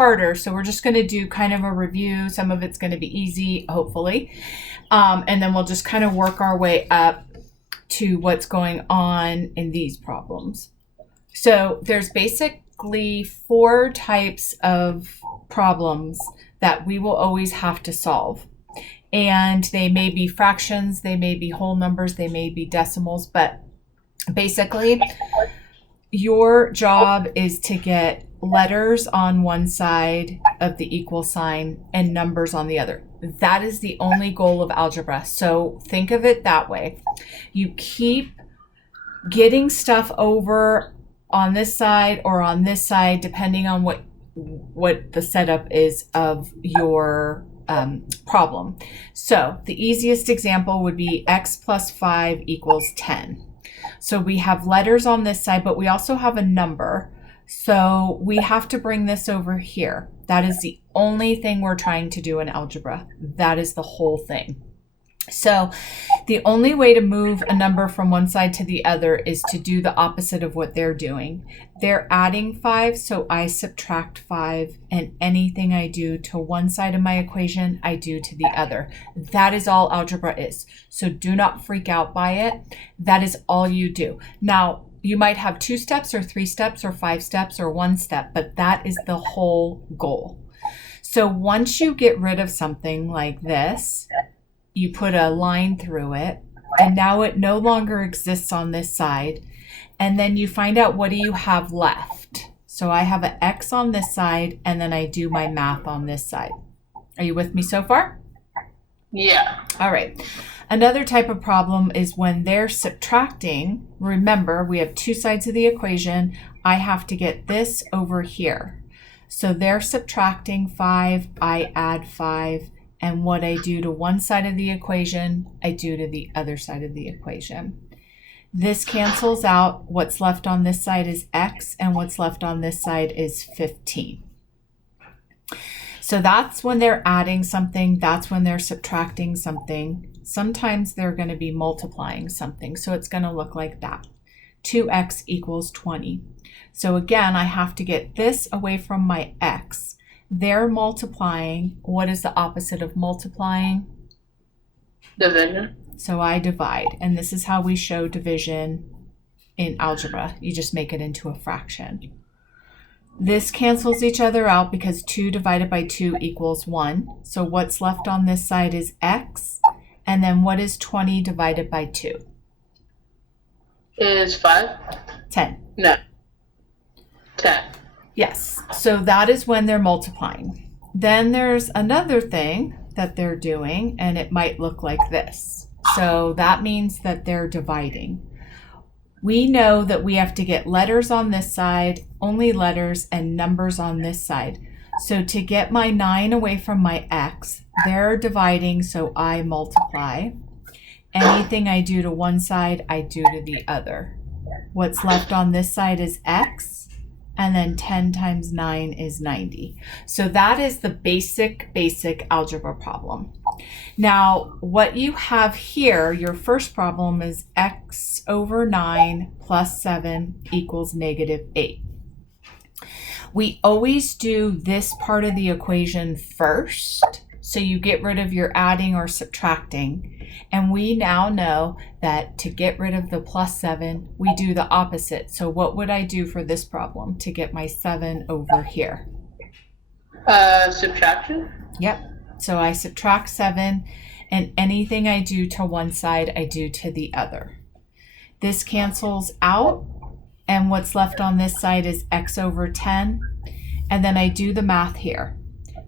harder. So we're just going to do kind of a review. Some of it's going to be easy, hopefully. And then we'll just kind of work our way up to what's going on in these problems. So there's basically 4 types of problems that we will always have to solve. And they may be fractions, they may be whole numbers, they may be decimals, but basically your job is to get letters on one side of the equal sign and numbers on the other. That is the only goal of algebra. So think of it that way. You keep getting stuff over on this side or on this side, depending on what the setup is of your problem. So the easiest example would be x plus 5 equals 10. So we have letters on this side, but we also have a number. So we have to bring this over here. That is the only thing we're trying to do in algebra. That is the whole thing. So the only way to move a number from one side to the other is to do the opposite of what they're doing. They're adding 5, so I subtract 5, and anything I do to one side of my equation, I do to the other. That is all algebra is. So do not freak out by it. That is all you do. Now, you might have 2 steps or 3 steps or 5 steps or 1 step, but that is the whole goal. So once you get rid of something like this, you put a line through it, and now it no longer exists on this side. And then you find out, what do you have left? So I have an x on this side, and then I do my math on this side. Are you with me so far? Yeah. All right. Another type of problem is when they're subtracting. Remember, we have 2 sides of the equation. I have to get this over here. So they're subtracting 5, I add 5. And what I do to one side of the equation, I do to the other side of the equation. This cancels out. What's left on this side is x, and what's left on this side is 15. So that's when they're adding something. That's when they're subtracting something. Sometimes they're going to be multiplying something. So it's going to look like that. 2x equals 20. So again, I have to get this away from my x. They're multiplying. What is the opposite of multiplying? Division. So I divide. And this is how we show division in algebra. You just make it into a fraction. This cancels each other out because 2 divided by 2 equals 1. So what's left on this side is x. And then what is 20 divided by 2? Is 5? 10. No. 10. Yes, so that is when they're multiplying. Then there's another thing that they're doing, and it might look like this. So that means that they're dividing. We know that we have to get letters on this side, only letters, and numbers on this side. So to get my 9 away from my x, they're dividing, so I multiply. Anything I do to one side, I do to the other. What's left on this side is x. And then 10 times 9 is 90. So that is the basic algebra problem. Now, what you have here, your first problem is x over 9 plus 7 equals negative 8. We always do this part of the equation first. So you get rid of your adding or subtracting. And we now know that to get rid of the plus 7, we do the opposite. So what would I do for this problem to get my 7 over here? Subtraction? Yep. So I subtract 7, and anything I do to one side, I do to the other. This cancels out, and what's left on this side is x over 10. And then I do the math here.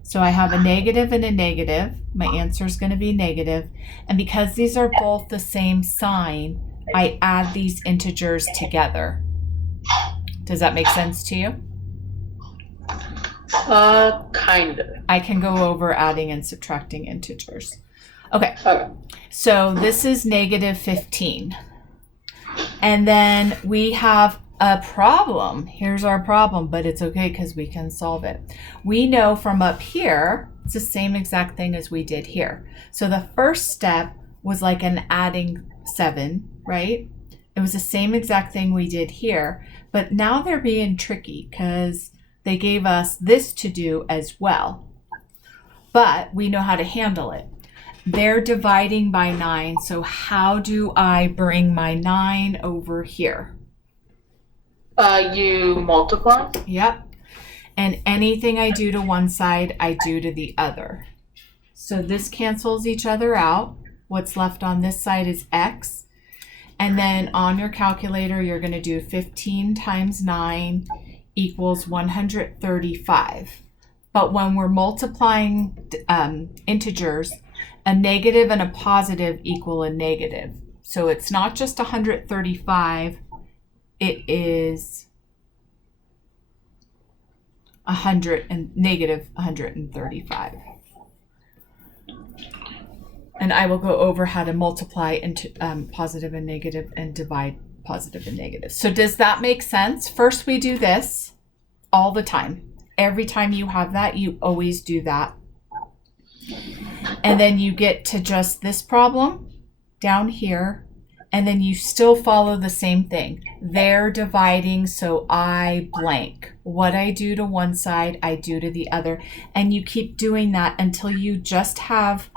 So I have a negative and a negative. My answer is going to be negative. And because these are both the same sign, I add these integers together. Does that make sense to you? Kind of. I can go over adding and subtracting integers. Okay. Okay. So this is negative 15. And then we have a problem. Here's our problem, but it's okay because we can solve it. We know from up here, it's the same exact thing as we did here. So the first step was like an adding 7, right? It was the same exact thing we did here, but now they're being tricky because They gave us this to do as well, but we know how to handle it. They're dividing by 9, so how do I bring my 9 over here? You multiply. Yep. And anything I do to one side, I do to the other. So this cancels each other out. What's left on this side is x. And then on your calculator, you're going to do 15 times 9 equals 135. But when we're multiplying integers, a negative and a positive equal a negative. So it's not just 135, it is negative 135. And I will go over how to multiply into positive and negative and divide positive and negative. So does that make sense? First we do this all the time. Every time you have that, you always do that. And then you get to just this problem down here, and then you still follow the same thing. They're dividing, so I blank. What I do to one side, I do to the other. And you keep doing that until you just have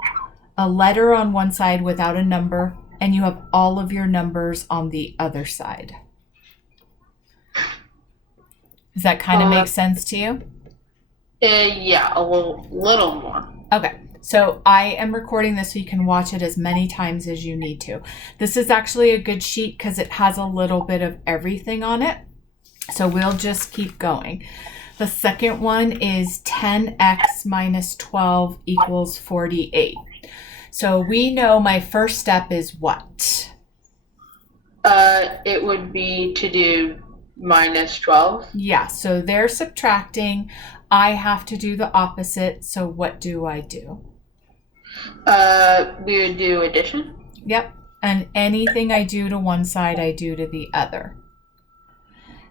a letter on one side without a number, and you have all of your numbers on the other side. Does that kind of make sense to you? Yeah, a little more. Okay, so I am recording this so you can watch it as many times as you need to. This is actually a good sheet because it has a little bit of everything on it. So we'll just keep going. The second one is 10x minus 12 equals 48. So we know my first step is what? It would be to do minus 12. Yeah, so they're subtracting. I have to do the opposite. So what do I do? We would do addition. Yep. And anything I do to one side, I do to the other.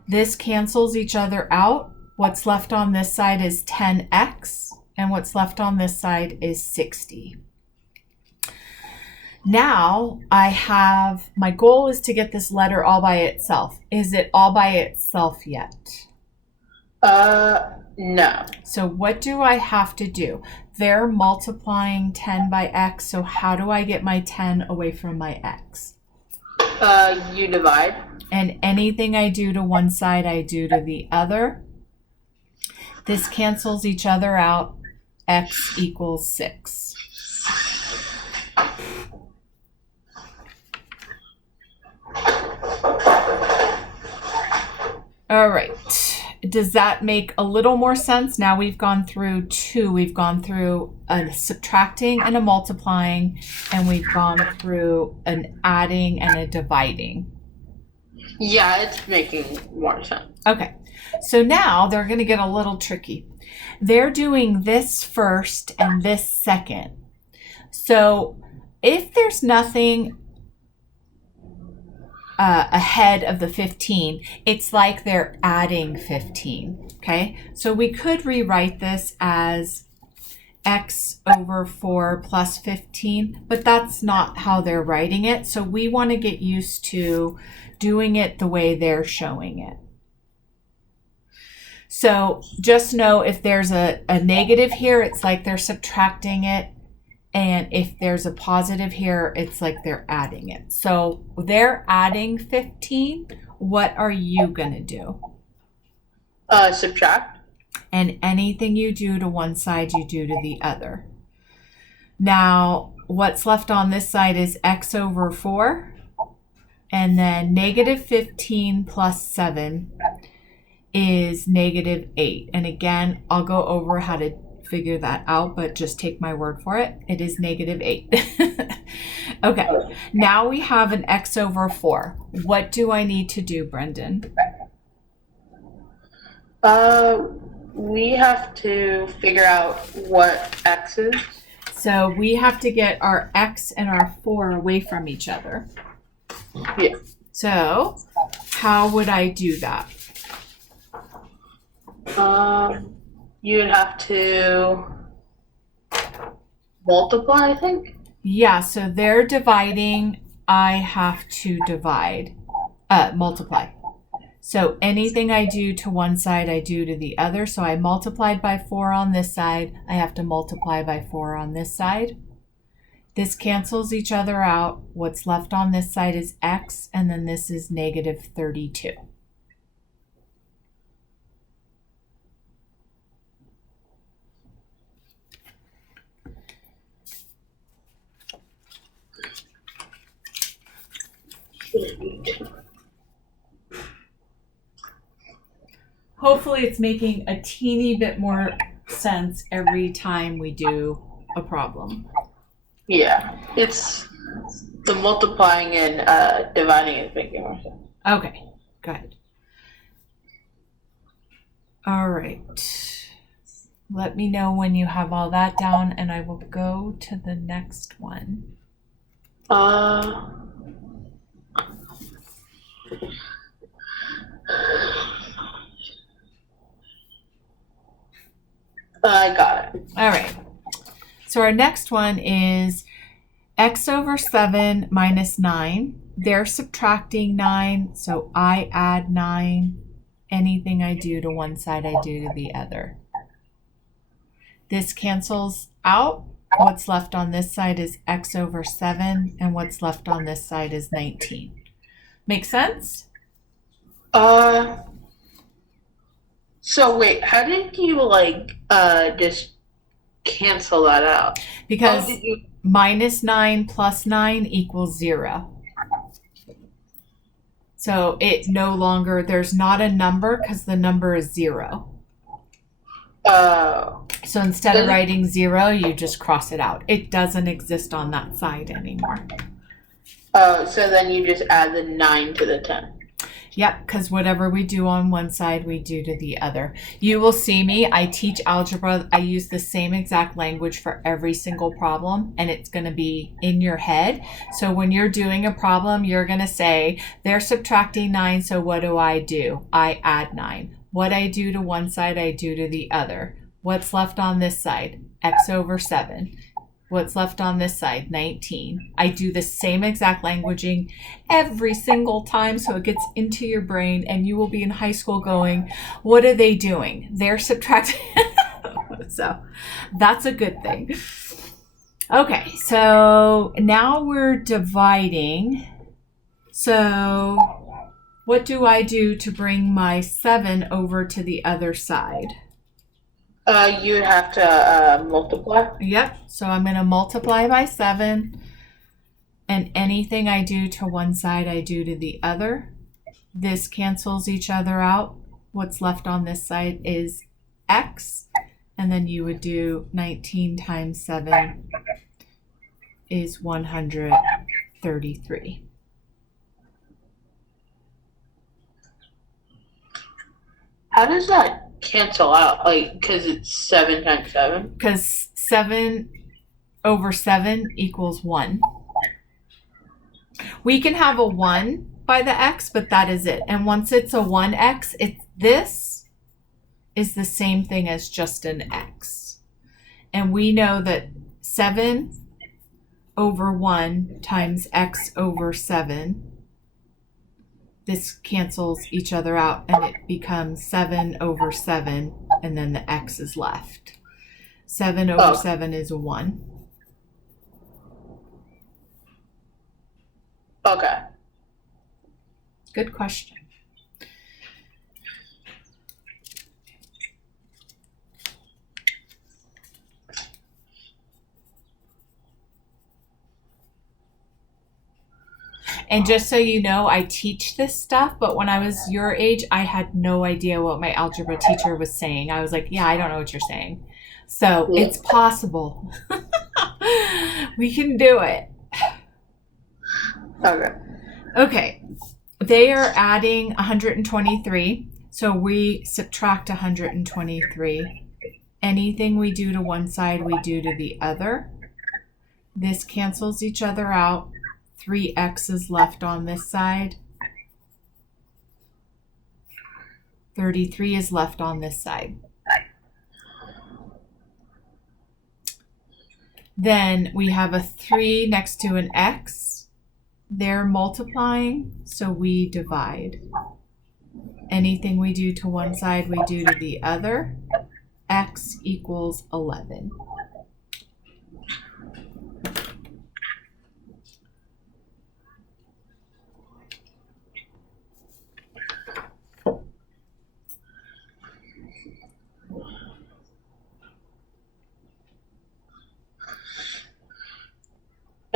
This cancels each other out. What's left on this side is 10x, and what's left on this side is 60. Now I have, my goal is to get this letter all by itself. Is it all by itself yet? No. So what do I have to do? They're multiplying 10 by x, so how do I get my 10 away from my x? You divide. And anything I do to one side, I do to the other. This cancels each other out. X equals 6. All right. Does that make a little more sense? Now we've gone through two. We've gone through a subtracting and a multiplying, and we've gone through an adding and a dividing. Yeah, it's making more sense. Okay. So now they're going to get a little tricky. They're doing this first and this second. So if there's nothing ahead of the 15, it's like they're adding 15. Okay, so we could rewrite this as x over 4 plus 15, but that's not how they're writing it. So we want to get used to doing it the way they're showing it. So just know if there's a negative here, it's like they're subtracting it. And if there's a positive here, it's like they're adding it. So they're adding 15. What are you going to do? Subtract. And anything you do to one side, you do to the other. Now, what's left on this side is x over 4. And then negative 15 plus 7 is negative 8. And again, I'll go over how to figure that out, but just take my word for it. It is negative 8. Okay, now we have an x over 4. What do I need to do, Brendan? We have to figure out what x is. So we have to get our x and our 4 away from each other. Yeah. So how would I do that? You would have to multiply, I think. Yeah, so they're dividing, I have to divide, multiply. So anything I do to one side, I do to the other. So I multiplied by 4 on this side. I have to multiply by 4 on this side. This cancels each other out. What's left on this side is x, and then this is negative 32. Hopefully it's making a teeny bit more sense every time we do a problem. Yeah, it's the multiplying and dividing is making more sense. Okay, good. All right. Let me know when you have all that down, and I will go to the next one. I got it. All right. So our next one is x over 7 minus 9. They're subtracting 9, so I add 9. Anything I do to one side, I do to the other. This cancels out. What's left on this side is x over 7, and what's left on this side is 19. Make sense? So wait, how did you just cancel that out? Because How did you? minus 9 plus 9 equals 0. So it no longer, there's not a number because the number is 0. So instead of writing 0, you just cross it out. It doesn't exist on that side anymore. So then you just add the 9 to the 10. Yep, because whatever we do on one side, we do to the other. You will see me. I teach algebra. I use the same exact language for every single problem, and it's going to be in your head. So when you're doing a problem, you're going to say, they're subtracting 9, so what do? I add 9. What I do to one side, I do to the other. What's left on this side? X over 7. What's left on this side? 19. I do the same exact languaging every single time so it gets into your brain, and you will be in high school going, what are they doing? They're subtracting. So that's a good thing. Okay, so now we're dividing. So what do I do to bring my 7 over to the other side? You would have to multiply. Yep. So I'm going to multiply by 7. And anything I do to one side, I do to the other. This cancels each other out. What's left on this side is x. And then you would do 19 times 7 is 133. How does that cancel out? Because it's 7 times 7? Because 7 over 7 equals 1. We can have a 1 by the x, but that is it. And once it's a 1x, this is the same thing as just an x. And we know that 7 over 1 times x over 7, this cancels each other out, and it becomes 7 over 7, and then the x is left. 7 over 7 is 1. Okay. Good question. And just so you know, I teach this stuff, but when I was your age, I had no idea what my algebra teacher was saying. I was like, yeah, I don't know what you're saying. So it's possible. We can do it. Okay. Okay. They are adding 123. So we subtract 123. Anything we do to one side, we do to the other. This cancels each other out. 3x is left on this side. 33 is left on this side. Then we have a 3 next to an x. They're multiplying, so we divide. Anything we do to one side, we do to the other. X equals 11.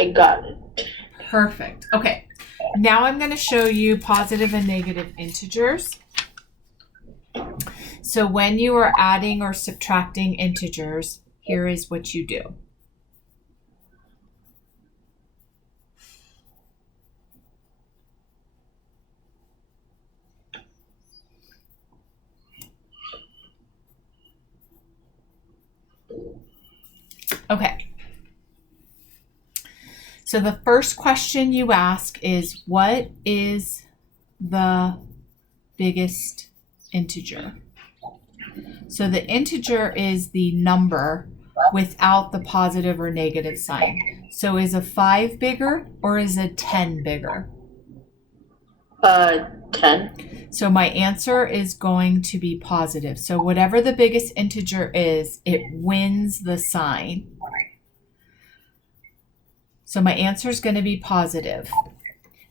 I got it. Perfect. Okay. Now I'm going to show you positive and negative integers. So when you are adding or subtracting integers, here is what you do. Okay. So the first question you ask is, what is the biggest integer? So the integer is the number without the positive or negative sign. So is a 5 bigger or is a 10 bigger? 10. So my answer is going to be positive. So whatever the biggest integer is, it wins the sign. So my answer is going to be positive.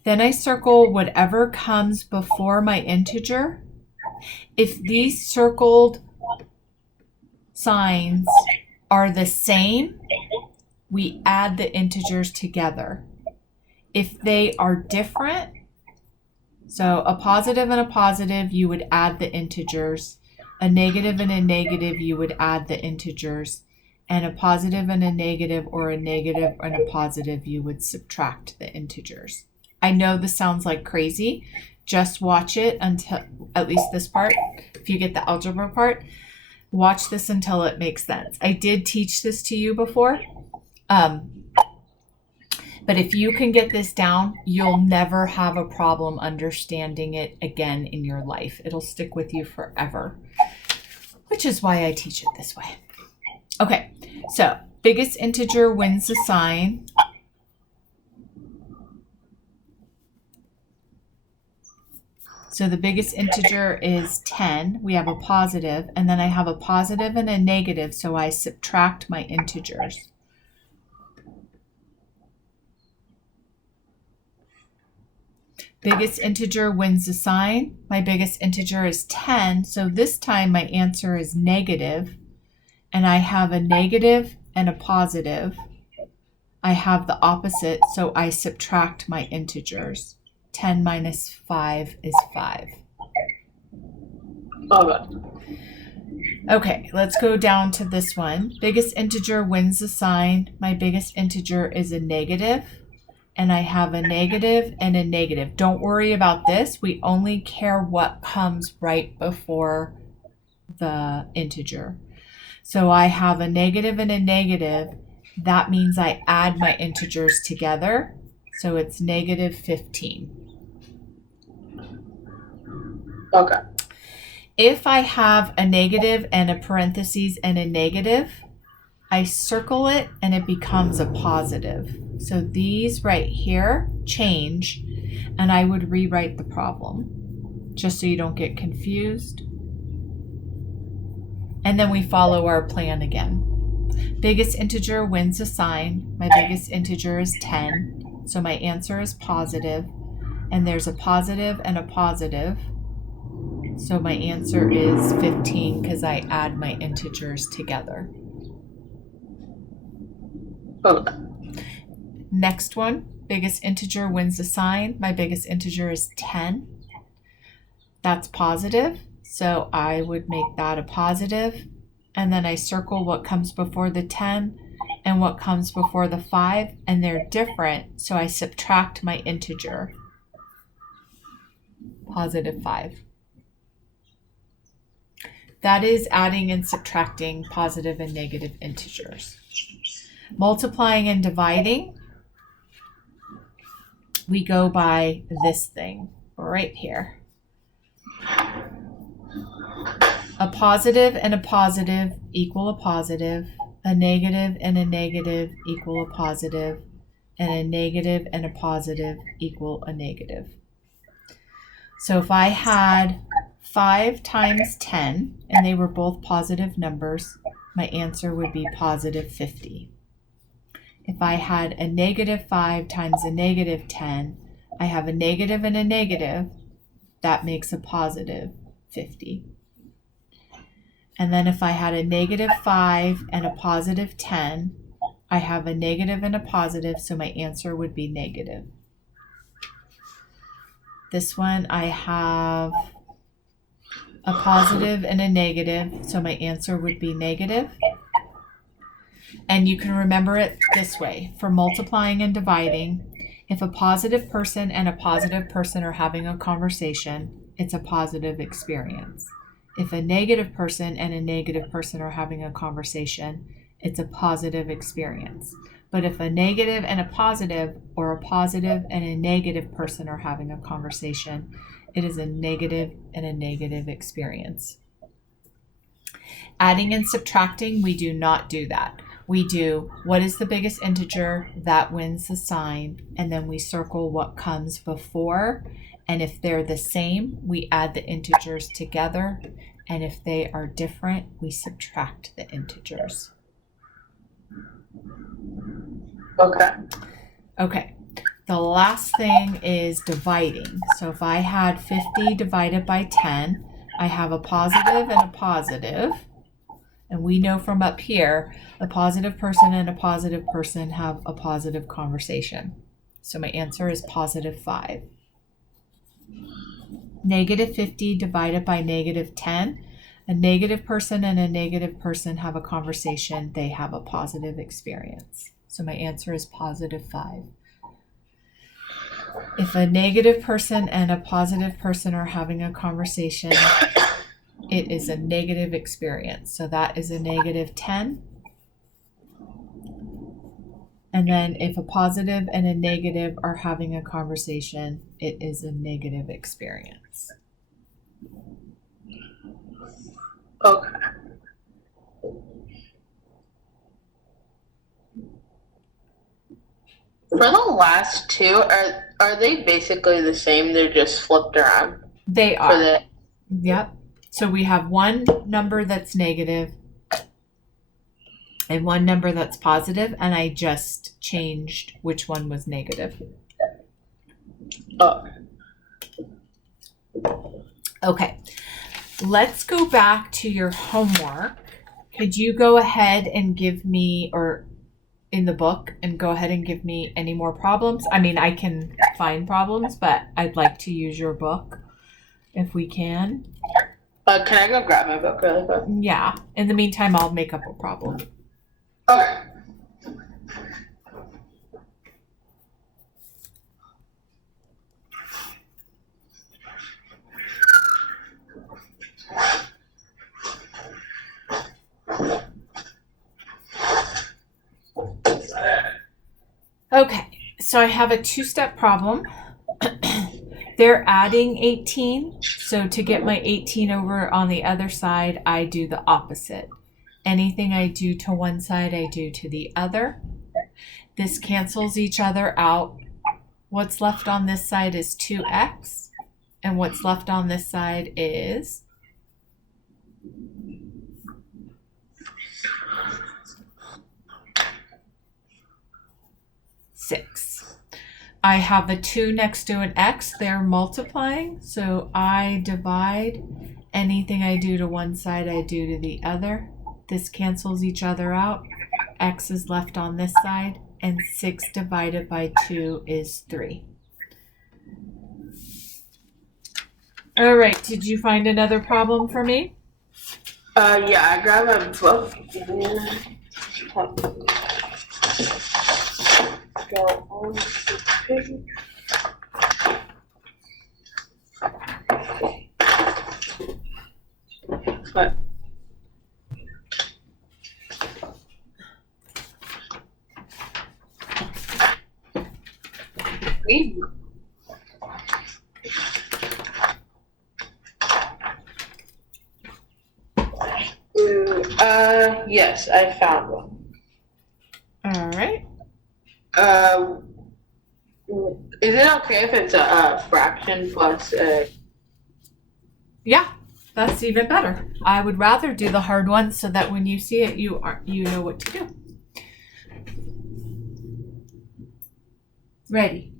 Then I circle whatever comes before my integer. If these circled signs are the same, we add the integers together. If they are different, so a positive and a positive, you would add the integers. A negative and a negative, you would add the integers. And a positive and a negative, or a negative and a positive, you would subtract the integers. I know this sounds like crazy. Just watch it until, at least this part, if you get the algebra part, watch this until it makes sense. I did teach this to you before. But if you can get this down, you'll never have a problem understanding it again in your life. It'll stick with you forever, which is why I teach it this way. Okay, so biggest integer wins the sign. So the biggest integer is 10. We have a positive, and then I have a positive and a negative, so I subtract my integers. Biggest integer wins the sign. My biggest integer is 10, so this time my answer is negative. And I have a negative and a positive. I have the opposite, so I subtract my integers. 10 minus 5 is 5. Okay, let's go down to this one. Biggest integer wins the sign. My biggest integer is a negative. And I have a negative and a negative. Don't worry about this. We only care what comes right before the integer. So I have a negative and a negative. That means I add my integers together. So it's negative 15. Okay. If I have a negative and a parentheses and a negative, I circle it and it becomes a positive. So these right here change, and I would rewrite the problem just so you don't get confused. And then we follow our plan again. Biggest integer wins a sign. My biggest integer is 10. So my answer is positive. And there's a positive and a positive. So my answer is 15 because I add my integers together. Okay. Next one. Biggest integer wins a sign. My biggest integer is 10. That's positive. So I would make that a positive, and then I circle what comes before the 10 and what comes before the 5, and they're different, so I subtract my integer. Positive 5. That is adding and subtracting positive and negative integers. Multiplying and dividing, we go by this thing right here. A positive and a positive equal a positive. A negative and a negative equal a positive. And a negative and a positive equal a negative. So if I had 5 times 10, and they were both positive numbers, my answer would be positive 50. If I had a negative 5 times a negative 10, I have a negative and a negative, that makes a positive 50. And then if I had a negative 5 and a positive 10, I have a negative and a positive, so my answer would be negative. This one I have a positive and a negative, so my answer would be negative. And you can remember it this way. For multiplying and dividing, if a positive person and a positive person are having a conversation, it's a positive experience. If a negative person and a negative person are having a conversation, it's a positive experience. But if a negative and a positive, or a positive and a negative person are having a conversation, it is a negative and a negative experience. Adding and subtracting, we do not do that. We do what is the biggest integer, that wins the sign, and then we circle what comes before. And if they're the same, we add the integers together. And if they are different, we subtract the integers. Okay. Okay. The last thing is dividing. So if I had 50 divided by 10, I have a positive and a positive. And we know from up here, a positive person and a positive person have a positive conversation. So my answer is positive 5. Negative 50 divided by negative 10. A negative person and a negative person have a conversation. They have a positive experience. So my answer is positive 5. If a negative person and a positive person are having a conversation, it is a negative experience. So that is a negative 10. And then if a positive and a negative are having a conversation, it is a negative experience. Okay. For the last two, are they basically the same? They're just flipped around. They For are. the Yep. So we have one number that's negative and one number that's positive, and I just changed which one was negative. oh, Okay. Let's go back to your homework. Could you go ahead and give me, or in the book, and go ahead and give me any more problems? I mean, I can find problems, but I'd like to use your book if we can. can I go grab my book really quick? Yeah. In the meantime, I'll make up a problem. Okay. Okay, so I have a two-step problem. They're adding 18, so to get my 18 over on the other side, I do the opposite. Anything I do to one side, I do to the other. This cancels each other out. What's left on this side is 2x, and what's left on this side is 6. I have a 2 next to an x. They're multiplying, so I divide. Anything I do to one side, I do to the other. This cancels each other out. X is left on this side, and 6 divided by 2 is 3. All right, did you find another problem for me? Yeah, I grabbed my book. Go on the page. But yes, I found one. All right. Is it okay if it's a fraction plus a? Yeah, That's even better. I would rather do the hard ones so that when you see it, you know what to do. Ready.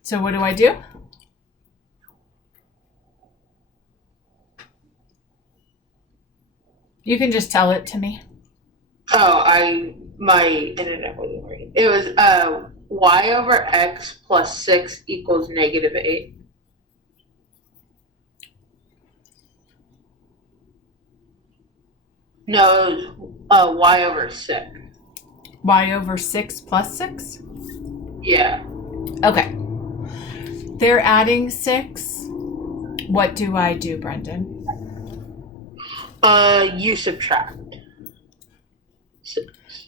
So what do I do? You can just tell it to me. Oh, my internet wasn't working. It was y over x plus 6 equals -8. No, it was y over 6. Y over 6 plus 6? Yeah. Okay. They're adding 6. What do I do, Brendan? You subtract.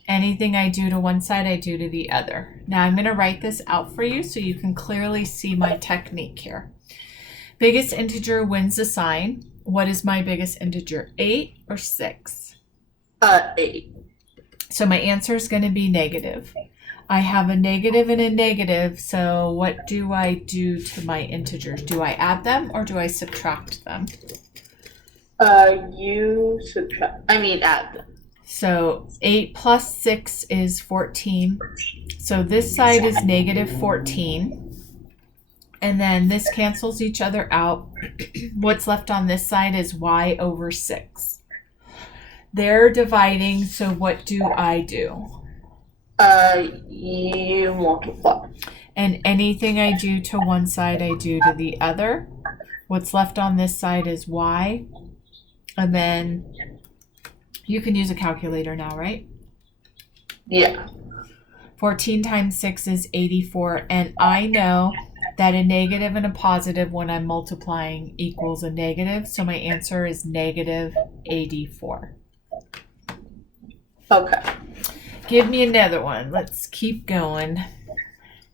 Anything I do to one side, I do to the other. Now I'm going to write this out for you so you can clearly see my technique here. Biggest integer wins the sign. What is my biggest integer, 8 or 6? 8. So my answer is going to be negative. I have a negative and a negative, so what do I do to my integers? Do I add them or do I subtract them? You add them. So 8 plus 6 is 14. So this side is negative 14. And then this cancels each other out. What's left on this side is y over 6. They're dividing, so what do I do? You multiply. And anything I do to one side, I do to the other. What's left on this side is y. And then you can use a calculator now, right? Yeah. 14 times 6 is 84. And I know that a negative and a positive when I'm multiplying equals a negative. So my answer is negative 84. Okay. Give me another one. Let's keep going.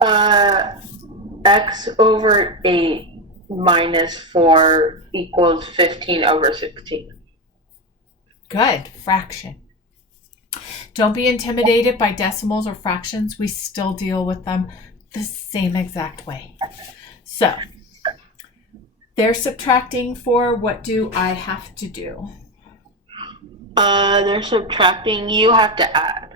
X over 8 minus 4 equals 15 over 16. Good. Fraction. Don't be intimidated by decimals or fractions. We still deal with them the same exact way. So, they're subtracting 4. What do I have to do? They're subtracting. You have to add.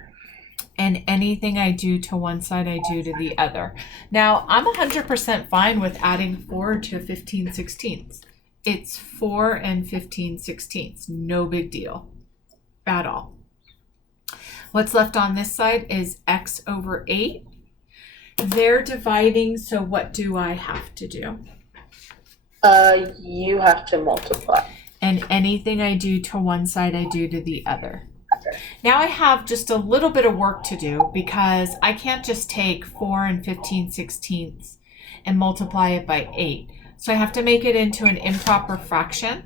And anything I do to one side, I do to the other. Now, I'm 100% fine with adding 4 to 15 sixteenths. It's 4 and 15 sixteenths. No big deal at all. What's left on this side is x over 8. They're dividing, so what do I have to do? You have to multiply. And anything I do to one side, I do to the other. Now I have just a little bit of work to do because I can't just take 4 and 15 sixteenths and multiply it by 8. So I have to make it into an improper fraction.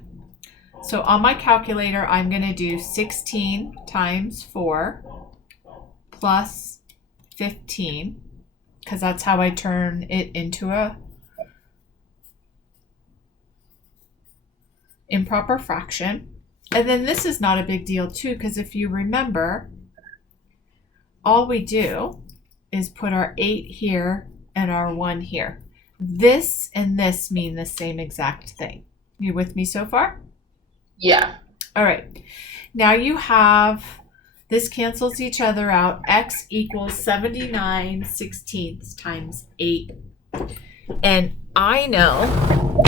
So on my calculator, I'm going to do 16 times 4 plus 15, because that's how I turn it into a improper fraction. And then this is not a big deal too, because if you remember, all we do is put our 8 here and our 1 here. This and this mean the same exact thing. You with me so far? Yeah. All right. Now you have, this cancels each other out. X equals 79 sixteenths times 8. And I know